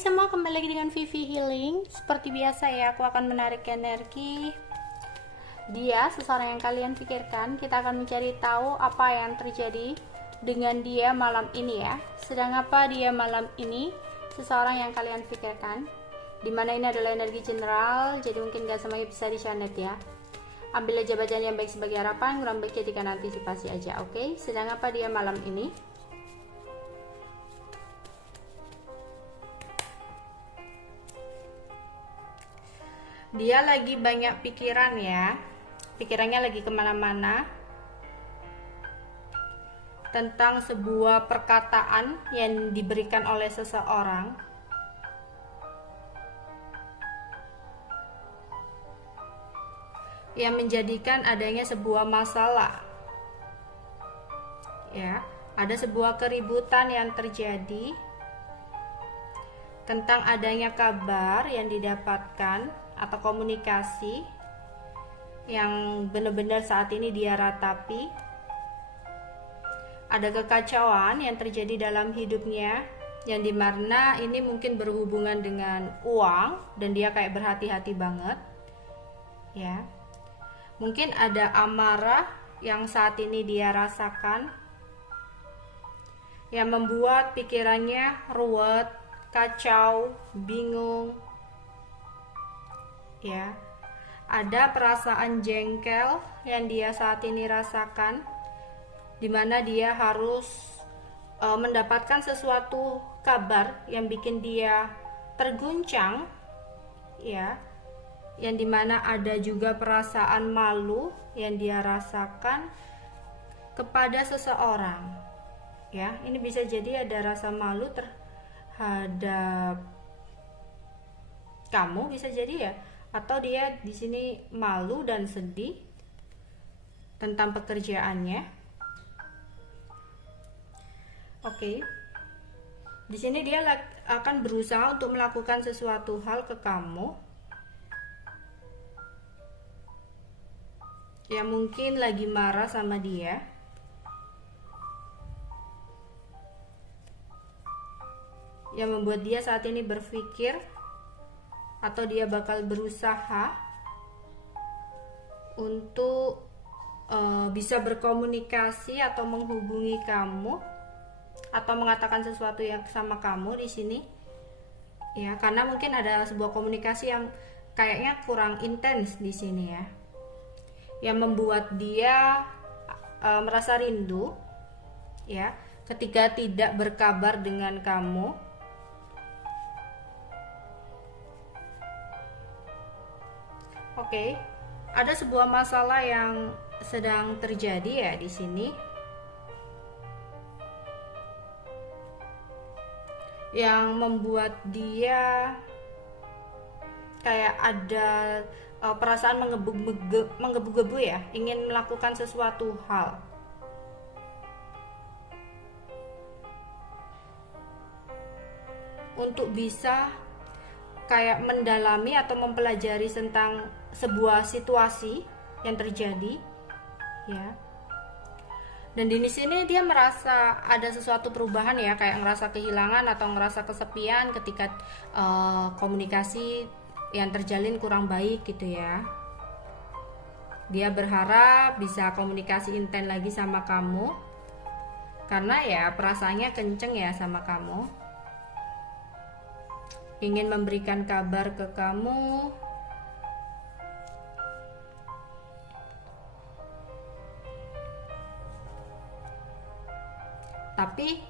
semua, kembali lagi dengan Vivi Healing. Seperti biasa ya, aku akan menarik energi dia, seseorang yang kalian pikirkan. Kita akan mencari tahu apa yang terjadi dengan dia malam ini ya. Sedang apa dia malam ini, seseorang yang kalian pikirkan. Dimana ini adalah energi general, jadi mungkin gak semuanya bisa dicanet ya. Ambil aja bacaan yang baik sebagai harapan, kurang baik jadikan antisipasi aja, oke? Sedang apa dia malam ini? Dia lagi banyak pikiran ya, pikirannya lagi kemana-mana tentang sebuah perkataan yang diberikan oleh seseorang yang menjadikan adanya sebuah masalah ya, ada sebuah keributan yang terjadi tentang adanya kabar yang didapatkan atau komunikasi yang benar-benar saat ini dia ratapi. Ada kekacauan yang terjadi dalam hidupnya, yang dimana ini mungkin berhubungan dengan uang dan dia kayak berhati-hati banget ya. Mungkin ada amarah yang saat ini dia rasakan yang membuat pikirannya ruwet, kacau, bingung ya. Ada perasaan jengkel yang dia saat ini rasakan, dimana dia harus mendapatkan sesuatu kabar yang bikin dia terguncang ya, yang dimana ada juga perasaan malu yang dia rasakan kepada seseorang ya. Ini bisa jadi ada rasa malu terhadap kamu, bisa jadi ya, atau dia di sini malu dan sedih tentang pekerjaannya. Oke. Di sini dia akan berusaha untuk melakukan sesuatu hal ke kamu yang mungkin lagi marah sama dia. Yang membuat dia saat ini berpikir atau dia bakal berusaha untuk bisa berkomunikasi atau menghubungi kamu atau mengatakan sesuatu yang sama kamu di sini ya, karena mungkin ada sebuah komunikasi yang kayaknya kurang intens di sini ya, yang membuat dia merasa rindu ya ketika tidak berkabar dengan kamu. Oke, ada sebuah masalah yang sedang terjadi ya di sini, yang membuat dia kayak ada perasaan menggebu-gebu ya, ingin melakukan sesuatu hal. Untuk bisa kayak mendalami atau mempelajari tentang sebuah situasi yang terjadi ya. Dan di sini dia merasa ada sesuatu perubahan ya, kayak ngerasa kehilangan atau ngerasa kesepian ketika komunikasi yang terjalin kurang baik gitu ya. Dia berharap bisa komunikasi intens lagi sama kamu karena ya perasaannya kenceng ya sama kamu, ingin memberikan kabar ke kamu. Tapi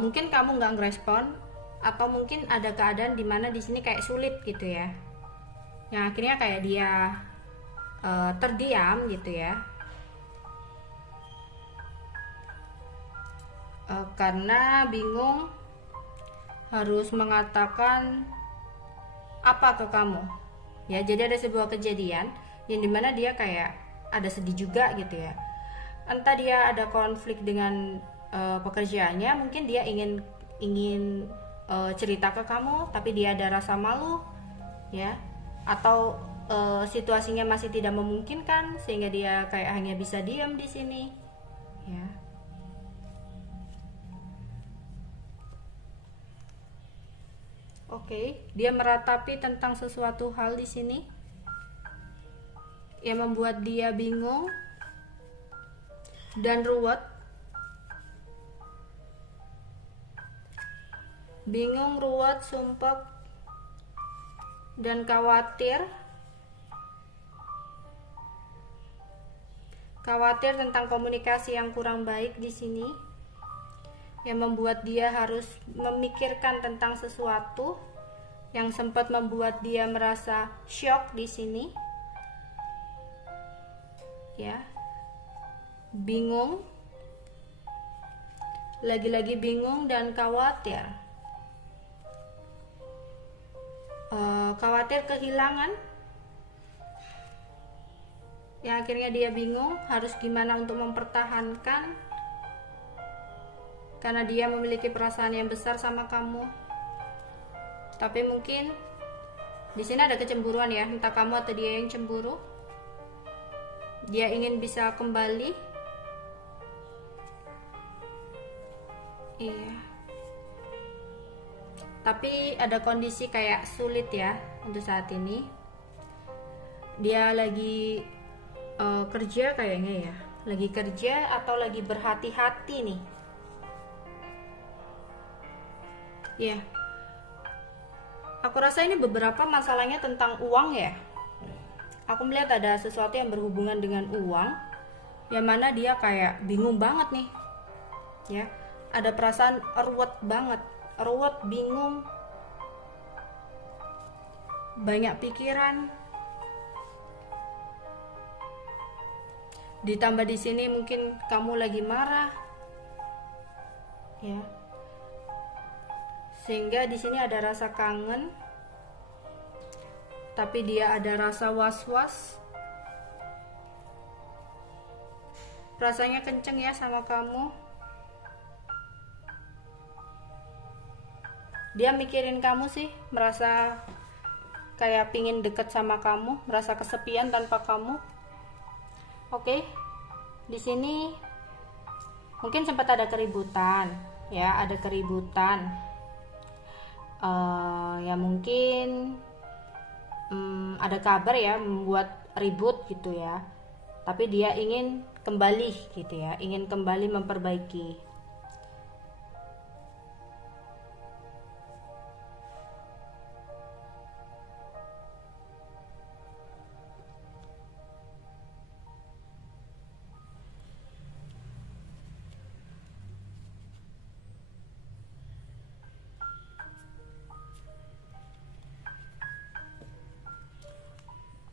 mungkin kamu nggak ngerespon, atau mungkin ada keadaan dimana di sini kayak sulit gitu ya, yang akhirnya kayak dia terdiam gitu ya, karena bingung harus mengatakan apa ke kamu ya. Jadi ada sebuah kejadian yang dimana dia kayak ada sedih juga gitu ya, entah dia ada konflik dengan pekerjaannya, mungkin dia ingin cerita ke kamu tapi dia ada rasa malu ya, atau situasinya masih tidak memungkinkan sehingga dia kayak hanya bisa diam di sini ya. Oke, dia meratapi tentang sesuatu hal di sini yang membuat dia bingung dan ruwet. Bingung, ruwet, sumpek, dan khawatir. Khawatir tentang komunikasi yang kurang baik di sini, yang membuat dia harus memikirkan tentang sesuatu yang sempat membuat dia merasa shock di sini. Ya. Bingung. Lagi-lagi bingung dan khawatir. Khawatir kehilangan, yang akhirnya dia bingung harus gimana untuk mempertahankan karena dia memiliki perasaan yang besar sama kamu. Tapi mungkin di sini ada kecemburuan ya, entah kamu atau dia yang cemburu. Dia ingin bisa kembali. Iya. Tapi ada kondisi kayak sulit ya untuk saat ini. Dia lagi kerja kayaknya ya, lagi kerja atau lagi berhati-hati nih. Ya, aku rasa ini beberapa masalahnya tentang uang ya. Aku melihat ada sesuatu yang berhubungan dengan uang, yang mana dia kayak bingung banget nih. Ya, ada perasaan ruwet banget, ruwet, bingung, banyak pikiran. Ditambah di sini mungkin kamu lagi marah, ya. Sehingga di sini ada rasa kangen, tapi dia ada rasa was-was. Rasanya kenceng ya sama kamu. Dia mikirin kamu sih, merasa kayak pingin deket sama kamu, merasa kesepian tanpa kamu. Oke, di sini mungkin sempat ada keributan, ya, ada keributan. Ya mungkin ada kabar ya membuat ribut gitu ya. Tapi dia ingin kembali gitu ya, ingin kembali memperbaiki.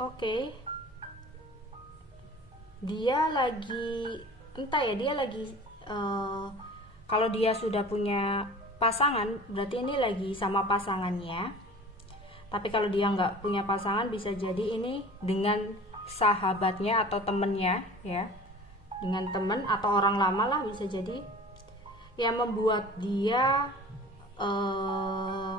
Oke. Dia lagi entah ya, dia lagi kalau dia sudah punya pasangan berarti ini lagi sama pasangannya. Tapi kalau dia nggak punya pasangan bisa jadi ini dengan sahabatnya atau temennya ya, dengan temen atau orang lama lah bisa jadi, yang membuat dia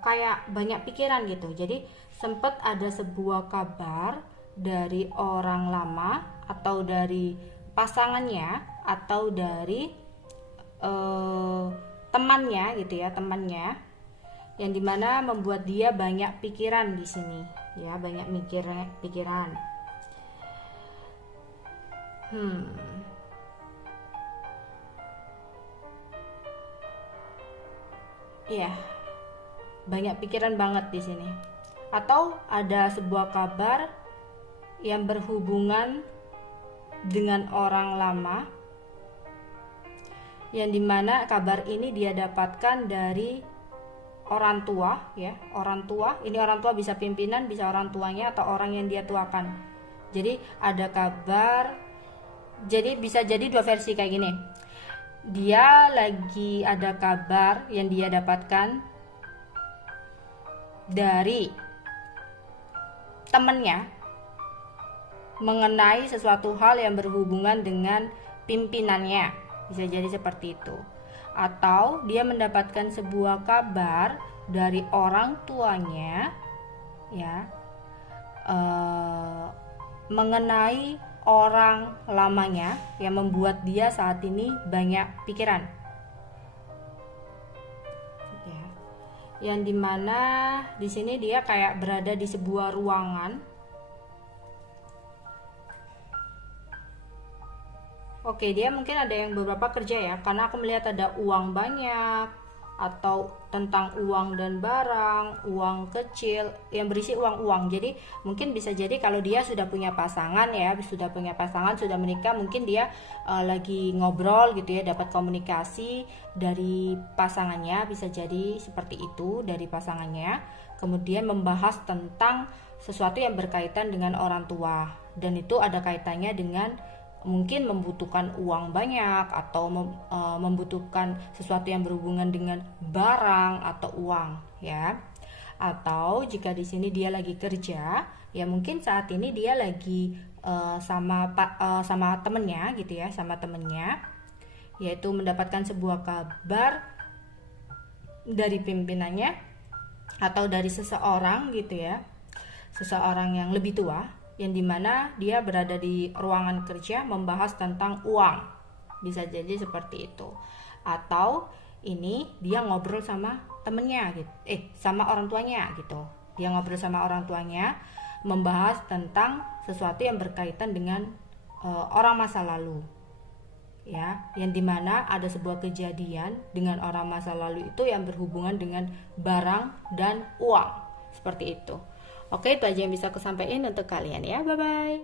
kayak banyak pikiran gitu. Jadi sempat ada sebuah kabar dari orang lama atau dari pasangannya atau dari temannya gitu ya, temannya, yang dimana membuat dia banyak pikiran di sini ya, banyak pikiran. Iya, banyak pikiran banget di sini. Atau ada sebuah kabar yang berhubungan dengan orang lama, yang dimana kabar ini dia dapatkan dari orang tua ya, orang tua. Ini orang tua bisa pimpinan, bisa orang tuanya atau orang yang dia tuakan. Jadi ada kabar, jadi bisa jadi dua versi kayak gini. Dia lagi ada kabar yang dia dapatkan dari temannya mengenai sesuatu hal yang berhubungan dengan pimpinannya, bisa jadi seperti itu. Atau dia mendapatkan sebuah kabar dari orang tuanya ya, mengenai orang lamanya yang membuat dia saat ini banyak pikiran ya. yang dimana di sini dia kayak berada di sebuah ruangan. Oke, dia mungkin ada yang beberapa kerja ya, karena aku melihat ada uang banyak, atau tentang uang dan barang, uang kecil yang berisi uang-uang. Jadi mungkin bisa jadi kalau dia sudah punya pasangan ya, sudah menikah, mungkin dia lagi ngobrol gitu ya, dapat komunikasi dari pasangannya, bisa jadi seperti itu dari pasangannya. Kemudian membahas tentang sesuatu yang berkaitan dengan orang tua, dan itu ada kaitannya dengan mungkin membutuhkan uang banyak, atau membutuhkan sesuatu yang berhubungan dengan barang atau uang ya. Atau jika di sini dia lagi kerja, ya mungkin saat ini dia lagi sama temennya gitu ya, sama temennya, yaitu mendapatkan sebuah kabar dari pimpinannya atau dari seseorang gitu ya, seseorang yang lebih tua, yang dimana dia berada di ruangan kerja membahas tentang uang, bisa jadi seperti itu. Atau ini dia ngobrol sama temennya gitu, sama orang tuanya gitu, dia ngobrol sama orang tuanya membahas tentang sesuatu yang berkaitan dengan orang masa lalu ya, yang dimana ada sebuah kejadian dengan orang masa lalu itu yang berhubungan dengan barang dan uang, seperti itu. Oke, itu aja yang bisa aku sampaikan untuk kalian ya. Bye bye.